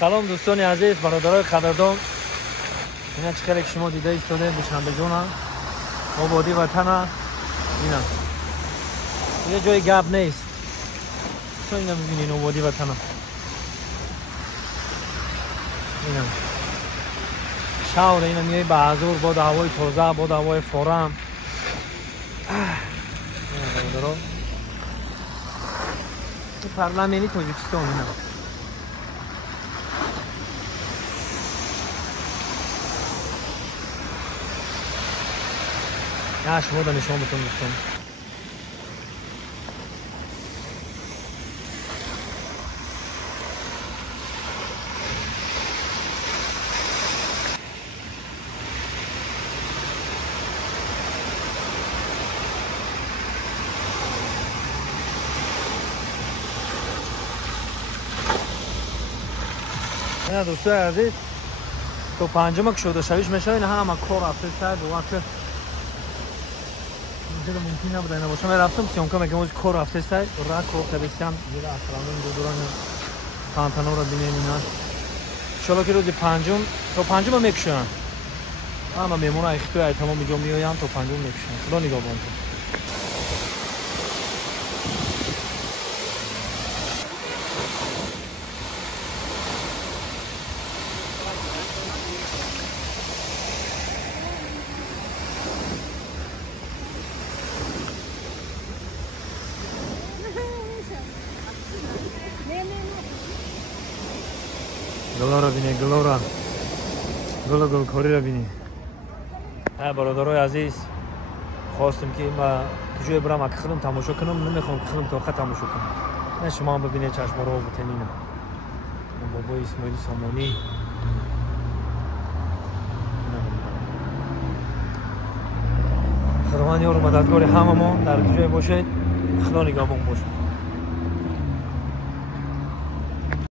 سلام دوستان عزیز، برادرای قدردان. اینا چقدر که شما دیده ایستاده دوشنبه جون آبادی وطن. اینا یه جای گپ نیست. تو اینا میبینین آبادی وطن. اینا شاور اینا میای به حضور با هوای تازه، با هوای فورم. اینا برادرها پارلمانی تاجیکستان اینا. نه شما دا نشان بتون دوستان. نه دوستان عزیز، تو پنجم که شده شویش میشه این همه کار رفته سر دو وقت اینجا ممکن نبوده اینا باشه. من رفتم سیانکا میگم از کار رفته سر را کار تبسیم یه اصلا دو دوران تانتانو رو بینیم اینا. انشالله که روز پنجم تا پنجم میکشن. اما میمونه اگه توی تمام اینجا میایم تا پنجم میکشن. خدا نگهبان. گلارا بینی، گلارا گل کاری را بینی. برادرای عزیز، خواستم که ما توی برام اگه خودم تماشا کنم، نمیخوام که خودم تا آخر تماشا کنم. نه شما هم ببینید چشم رو بتنینم. بابا اسماعیل سامانی خداوند یار و مددگار هممون در جای باشه. خدا نگهبان باشه.